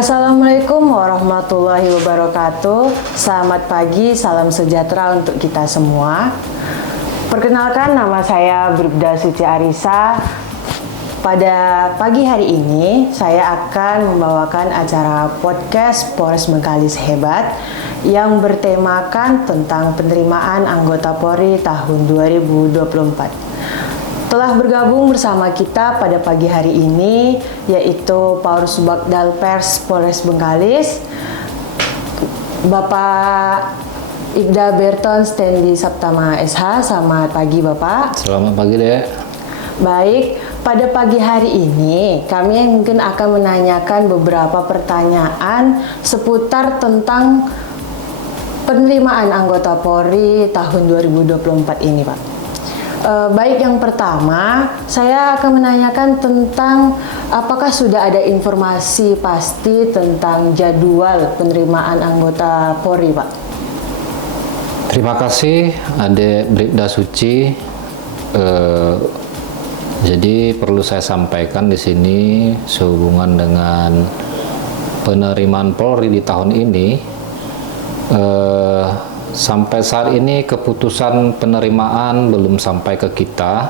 Assalamualaikum warahmatullahi wabarakatuh. Selamat pagi, salam sejahtera untuk kita semua. Perkenalkan, nama saya Bribda Suci Arisa. Pada pagi hari ini, saya akan membawakan acara podcast Polres Bengkalis Hebat yang bertemakan tentang penerimaan anggota Polri tahun 2024. Telah bergabung bersama kita pada pagi hari ini yaitu Paurus Subagdal Pers Polres Bengkalis, Bapak Ibda Berton Stendi Saptama SH. Selamat pagi Bapak. Selamat pagi Dek. Baik, pada pagi hari ini kami mungkin akan menanyakan beberapa pertanyaan seputar tentang penerimaan anggota Polri tahun 2024 ini Pak. Baik, yang pertama saya akan menanyakan tentang apakah sudah ada informasi pasti tentang jadwal penerimaan anggota Polri, Pak? Terima kasih Adek Bribda Suci. Jadi perlu saya sampaikan di sini sehubungan dengan penerimaan Polri di tahun ini. Sampai saat ini keputusan penerimaan belum sampai ke kita,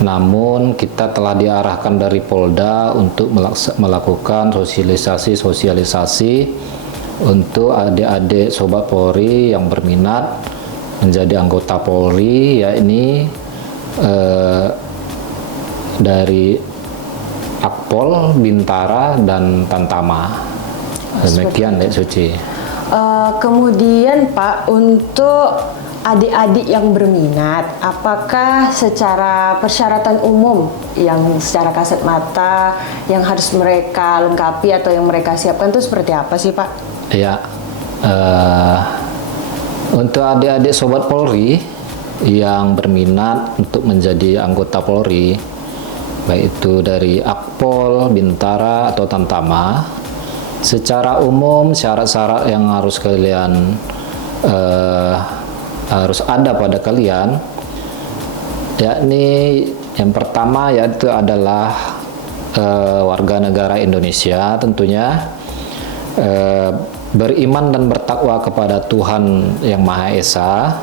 namun kita telah diarahkan dari Polda untuk melakukan sosialisasi untuk adik-adik Sobat Polri yang berminat menjadi anggota Polri, yakni dari Akpol, Bintara, dan Tantama. Demikian Dek Suci. Kemudian Pak, untuk adik-adik yang berminat, apakah secara persyaratan umum yang secara kasat mata yang harus mereka lengkapi atau yang mereka siapkan itu seperti apa sih Pak? Ya, untuk adik-adik Sobat Polri yang berminat untuk menjadi anggota Polri, baik itu dari Akpol, Bintara, atau Tantama, secara umum syarat-syarat yang harus kalian harus ada pada kalian, yakni yang pertama yaitu adalah warga negara Indonesia tentunya, beriman dan bertakwa kepada Tuhan Yang Maha Esa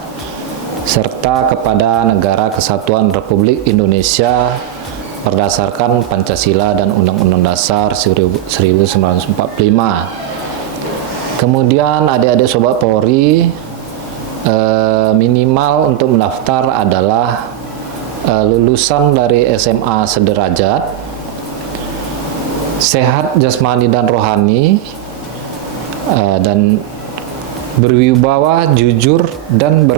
serta kepada Negara Kesatuan Republik Indonesia berdasarkan Pancasila dan Undang-Undang Dasar 1945. Kemudian adik-adik Sobat Polri minimal untuk mendaftar adalah lulusan dari SMA sederajat, sehat jasmani dan rohani, dan berwibawa, jujur, dan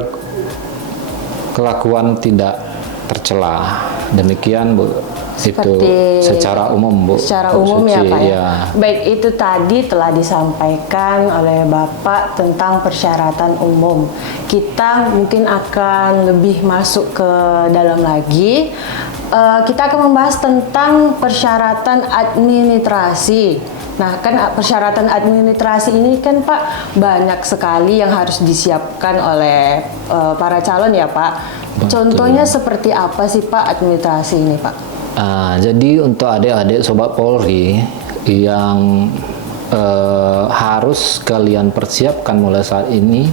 berkelakuan tidak tercela. Demikian Bu, itu secara umum Bu. Secara umum Suci, ya Pak ya. Ya. Baik, itu tadi telah disampaikan oleh Bapak tentang persyaratan umum. Kita mungkin akan lebih masuk ke dalam lagi. Kita akan membahas tentang persyaratan administrasi. Nah, kan persyaratan administrasi ini kan Pak banyak sekali yang harus disiapkan oleh para calon ya Pak. Betul. Contohnya seperti apa sih Pak administrasi ini Pak? Jadi untuk adik-adik Sobat Polri yang harus kalian persiapkan mulai saat ini,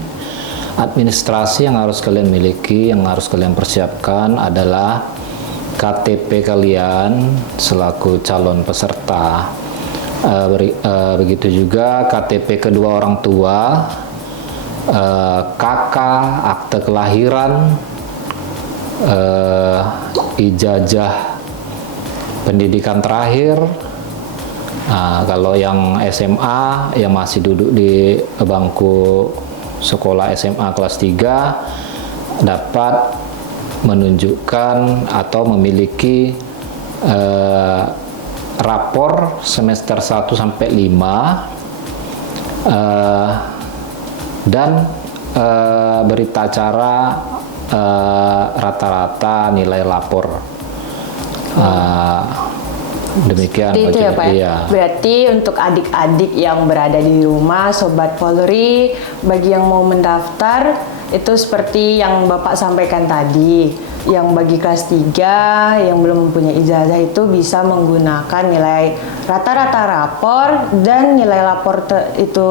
administrasi yang harus kalian miliki, yang harus kalian persiapkan adalah KTP kalian selaku calon peserta. Begitu juga KTP kedua orang tua, KK, akte kelahiran, ijazah pendidikan terakhir. Kalau yang SMA yang masih duduk di bangku sekolah SMA kelas 3 dapat menunjukkan atau memiliki rapor semester 1 sampai 5 dan berita acara rata-rata nilai lapor. Demikian itu ya Pak. Iya. Berarti untuk adik-adik yang berada di rumah, Sobat Polri, bagi yang mau mendaftar itu seperti yang Bapak sampaikan tadi. yang bagi kelas 3 yang belum mempunyai ijazah itu bisa menggunakan nilai rata-rata rapor dan nilai lapor itu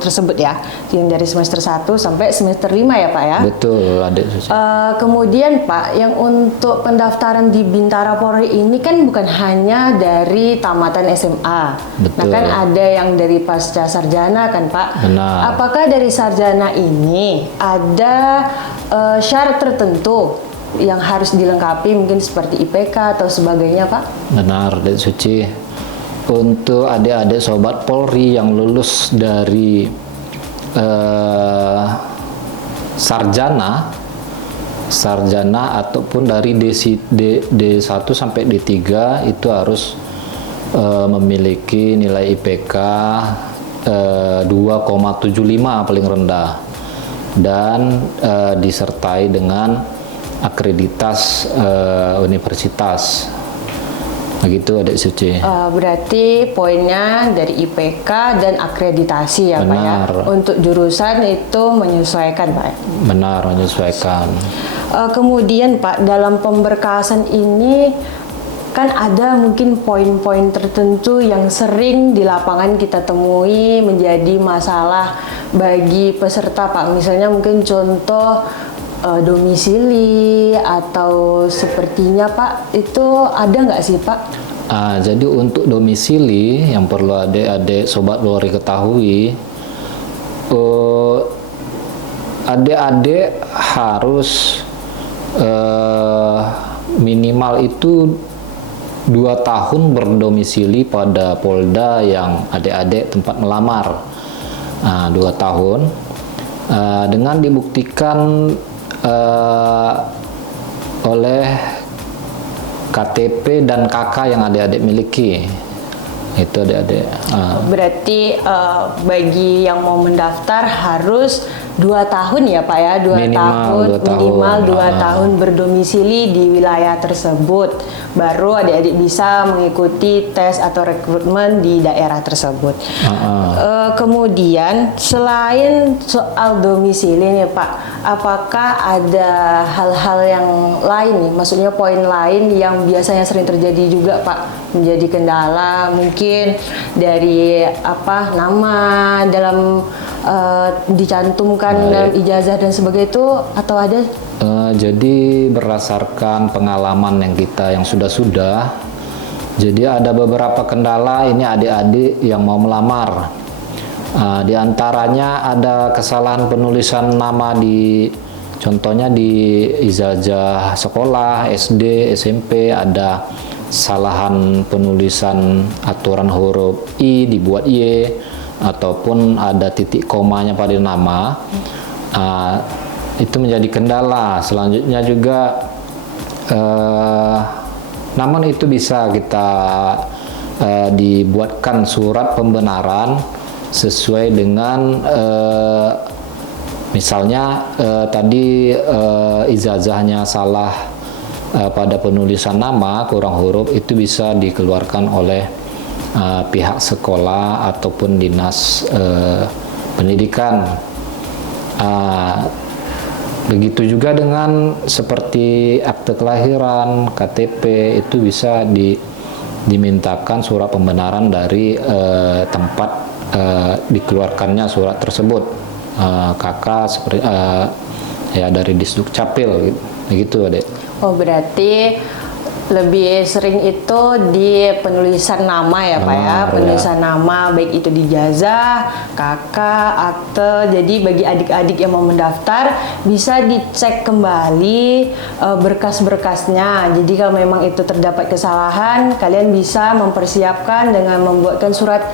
tersebut ya, yang dari semester 1 sampai semester 5 ya Pak ya. Betul, Adik Suci. Kemudian Pak, yang untuk pendaftaran di Bintara Polri ini kan bukan hanya dari tamatan SMA. Betul. Nah kan ada yang dari pasca sarjana kan Pak. Benar. Apakah dari sarjana ini ada syarat tertentu yang harus dilengkapi, mungkin seperti IPK atau sebagainya Pak? Benar, Adik Suci. Untuk adik-adik sobat Polri yang lulus dari sarjana ataupun dari D1 sampai D3 itu harus memiliki nilai IPK 2,75 paling rendah dan disertai dengan akreditas universitas. Begitu Adik Suci. Berarti poinnya dari IPK dan akreditasi ya Pak ya. Untuk jurusan itu menyesuaikan Pak. Benar, menyesuaikan. Kemudian Pak, dalam pemberkasan ini kan ada mungkin poin-poin tertentu yang sering di lapangan kita temui menjadi masalah bagi peserta Pak. Misalnya mungkin contoh domisili atau sepertinya Pak, itu ada nggak sih Pak? Jadi untuk domisili yang perlu adik-adik sobat Polri ketahui, adik-adik harus minimal itu 2 tahun berdomisili pada Polda yang adik-adik tempat melamar. 2 tahun dengan dibuktikan oleh KTP dan KK yang adik-adik miliki. Itu adik-adik. Berarti bagi yang mau mendaftar harus 2 tahun ya Pak ya, minimal 2 tahun berdomisili di wilayah tersebut, baru adik-adik bisa mengikuti tes atau rekrutmen di daerah tersebut. Kemudian selain soal domisili nih Pak, apakah ada hal-hal yang lain nih, maksudnya poin lain yang biasanya sering terjadi juga Pak, menjadi kendala mungkin dari nama dalam dicantumkan dalam ijazah dan sebagainya itu, atau ada? Jadi berdasarkan pengalaman yang sudah, jadi ada beberapa kendala ini adik-adik yang mau melamar. Di antaranya ada kesalahan penulisan nama contohnya di ijazah sekolah, SD, SMP, ada kesalahan penulisan aturan huruf I dibuat Y, ataupun ada titik komanya pada nama. Itu menjadi kendala. Selanjutnya juga namun itu bisa kita dibuatkan surat pembenaran sesuai dengan misalnya tadi ijazahnya salah pada penulisan nama, kurang huruf, itu bisa dikeluarkan oleh pihak sekolah ataupun dinas pendidikan. Begitu juga dengan seperti akte kelahiran, KTP, itu bisa dimintakan surat pembenaran dari tempat dikeluarkannya surat tersebut, KK seperti ya dari Disduk Capil gitu Adek. Oh berarti lebih sering itu di penulisan nama ya Pak ya, penulisan nama baik itu di ijazah, KK, akte. Jadi bagi adik-adik yang mau mendaftar bisa dicek kembali berkas-berkasnya. Jadi kalau memang itu terdapat kesalahan, kalian bisa mempersiapkan dengan membuatkan surat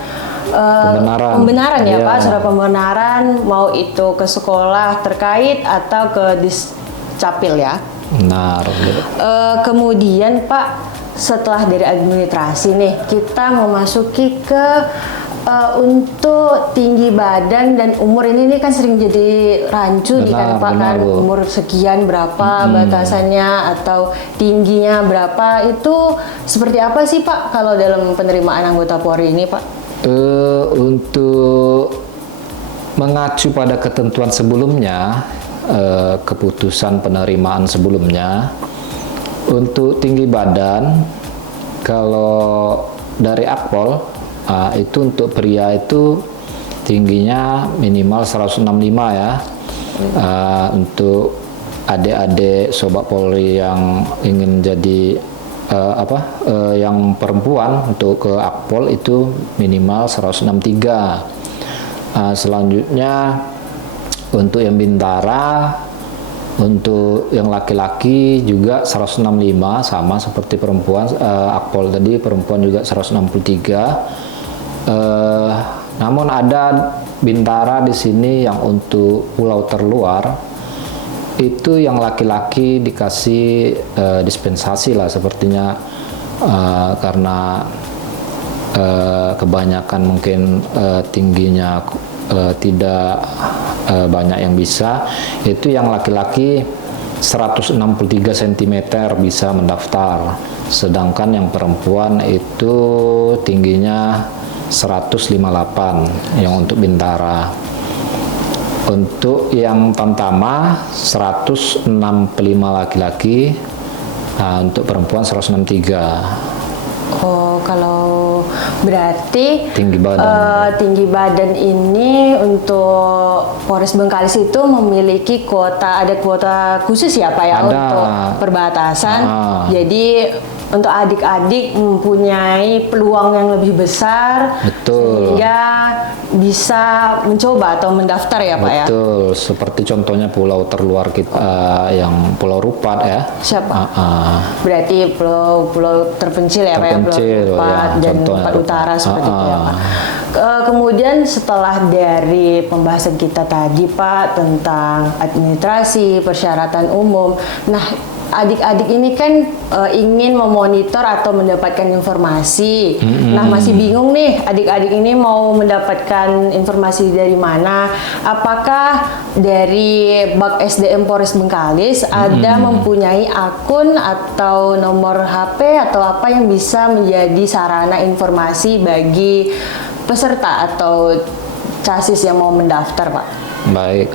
pembenaran ya Pak, surat pembenaran mau itu ke sekolah terkait atau ke Discapil ya. Benar. Kemudian Pak, setelah dari administrasi nih, kita memasuki ke untuk tinggi badan dan umur ini kan sering jadi rancu nih kan Pak, kan umur sekian berapa batasannya atau tingginya berapa, itu seperti apa sih Pak kalau dalam penerimaan anggota Polri ini Pak? Untuk mengacu pada ketentuan sebelumnya, keputusan penerimaan sebelumnya. Untuk tinggi badan, kalau dari Akpol itu untuk pria itu tingginya minimal 165 ya. Untuk adik-adik Sobat Polri yang ingin jadi yang perempuan untuk ke Akpol itu minimal 163. Selanjutnya untuk yang Bintara, untuk yang laki-laki juga 165 sama seperti perempuan. Akpol tadi perempuan juga 163. Namun ada Bintara di sini yang untuk pulau terluar itu yang laki-laki dikasih dispensasi lah sepertinya, karena kebanyakan mungkin tingginya tidak banyak yang bisa. Itu yang laki-laki 163 cm bisa mendaftar, sedangkan yang perempuan itu tingginya 158 yang untuk Bintara. Untuk yang Tamtama 165 laki-laki, untuk perempuan 163. Oh, kalau berarti Tinggi badan. tinggi badan ini untuk Polres Bengkalis itu memiliki ada kuota khusus ya Pak ya, Ada. untuk perbatasan. Jadi untuk adik-adik mempunyai peluang yang lebih besar, Betul. sehingga bisa mencoba atau mendaftar ya Pak ya. Betul, seperti contohnya pulau terluar kita yang Pulau Rupat ya. Siapa? Berarti pulau-pulau terpencil ya Pak ya, Terpencil, Pulau Rupat ya, dan contohnya Tempat Rupat. Utara seperti itu ya Pak. Kemudian setelah dari pembahasan kita tadi Pak tentang administrasi, persyaratan umum, nah adik-adik ini kan ingin memonitor atau mendapatkan informasi. Nah, masih bingung nih adik-adik ini mau mendapatkan informasi dari mana. Apakah dari Bak SDM Polres Bengkalis ada mempunyai akun atau nomor HP atau apa yang bisa menjadi sarana informasi bagi peserta atau casis yang mau mendaftar, Pak? Baik.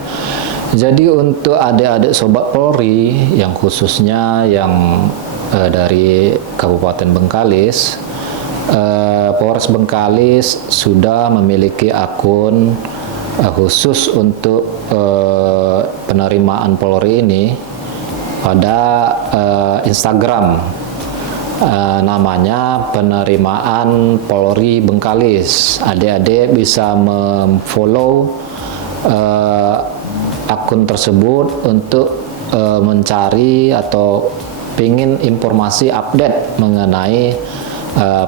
Jadi untuk adik-adik Sobat Polri yang khususnya yang dari Kabupaten Bengkalis, Polres Bengkalis sudah memiliki akun khusus untuk penerimaan Polri ini pada Instagram. Namanya Penerimaan Polri Bengkalis. Adik-adik bisa memfollow akun tersebut untuk mencari atau ingin informasi update mengenai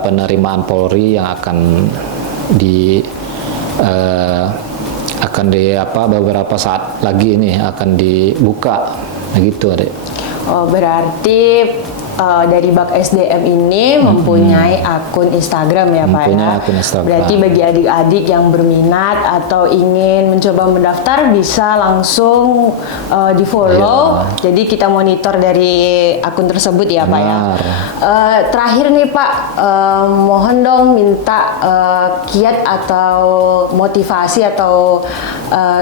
penerimaan Polri yang akan beberapa saat lagi ini akan dibuka. Nah, gitu Adik. Oh, berarti dari Bak SDM ini mempunyai akun Instagram ya Pak Mempunyai ya. akun Instagram. Berarti bagi adik-adik yang berminat atau ingin mencoba mendaftar bisa langsung di follow. Jadi kita monitor dari akun tersebut ya Pak ya. Terakhir nih Pak, mohon dong minta kiat atau motivasi atau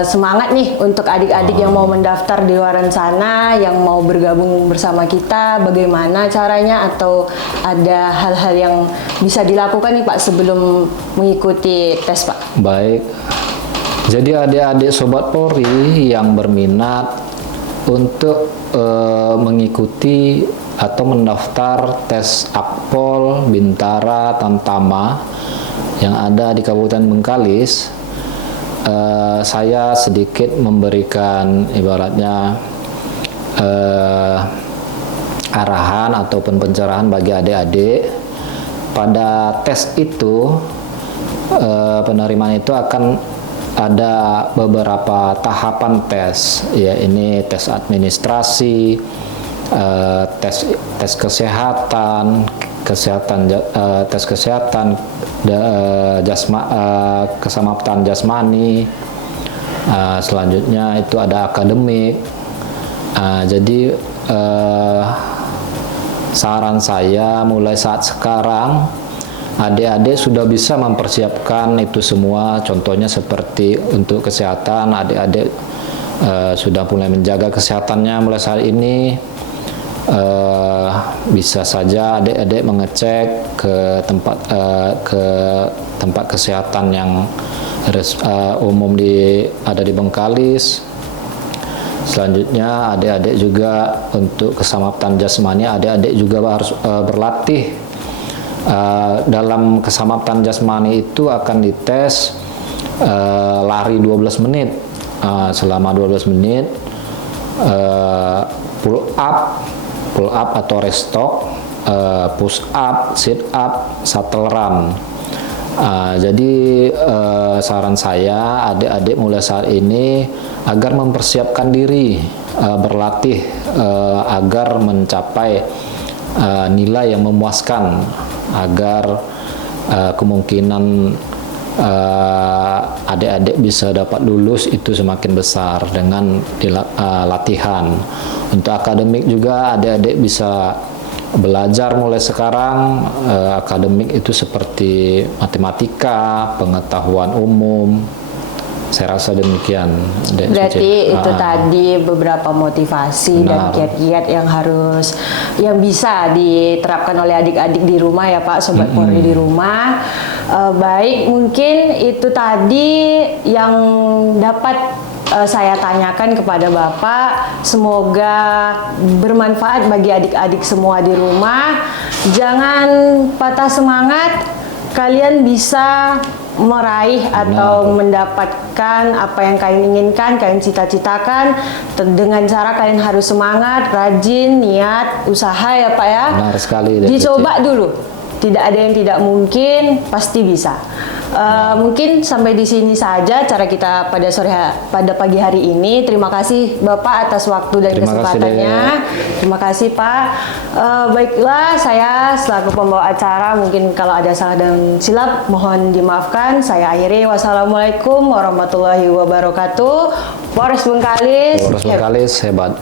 semangat nih untuk adik-adik yang mau mendaftar di luar sana, yang mau bergabung bersama kita, bagaimana caranya atau ada hal-hal yang bisa dilakukan nih Pak sebelum mengikuti tes Pak? Baik, jadi adik-adik Sobat Polri yang berminat untuk mengikuti atau mendaftar tes Akpol, Bintara, Tamtama yang ada di Kabupaten Bengkalis, saya sedikit memberikan ibaratnya arahan ataupun pencerahan bagi adik-adik. Pada tes itu, penerimaan itu akan ada beberapa tahapan tes, ya ini tes administrasi, tes kesehatan, tes kesehatan, keselamatan jasmani, selanjutnya itu ada akademik. Jadi saran saya mulai saat sekarang adik-adik sudah bisa mempersiapkan itu semua. Contohnya seperti untuk kesehatan, adik-adik sudah mulai menjaga kesehatannya mulai saat ini, bisa saja adik-adik mengecek ke tempat kesehatan yang umum ada di Bengkalis. Selanjutnya adik-adik juga untuk keselamatan jasmani, adik-adik juga harus berlatih. Dalam keselamatan jasmani itu akan dites lari 12 menit. Selama 12 menit pull up atau restock, push up, sit up, shuttle run. Jadi saran saya adik-adik mulai saat ini agar mempersiapkan diri berlatih agar mencapai nilai yang memuaskan, agar kemungkinan adik-adik bisa dapat lulus itu semakin besar dengan latihan. Untuk akademik juga adik-adik bisa belajar mulai sekarang. Akademik itu seperti matematika, pengetahuan umum. Saya rasa demikian. Berarti itu tadi beberapa motivasi dan kiat-kiat yang bisa diterapkan oleh adik-adik di rumah ya Pak, Sobat Polri di rumah. Baik, mungkin itu tadi yang dapat saya tanyakan kepada Bapak. Semoga bermanfaat bagi adik-adik semua di rumah. Jangan patah semangat, kalian bisa meraih atau mendapatkan apa yang kalian inginkan, kalian cita-citakan dengan cara kalian harus semangat, rajin, niat, usaha ya Pak ya. Benar sekali. Dicoba dulu. Tidak ada yang tidak mungkin, pasti bisa. Mungkin sampai di sini saja cara kita pada pagi hari ini. Terima kasih Bapak atas waktu dan kesempatannya. Terima kasih Pak. Baiklah, saya selaku pembawa acara mungkin kalau ada salah dan silap mohon dimaafkan. Saya akhiri. Wassalamualaikum warahmatullahi wabarakatuh. Polres Bengkalis. Polres Bengkalis hebat.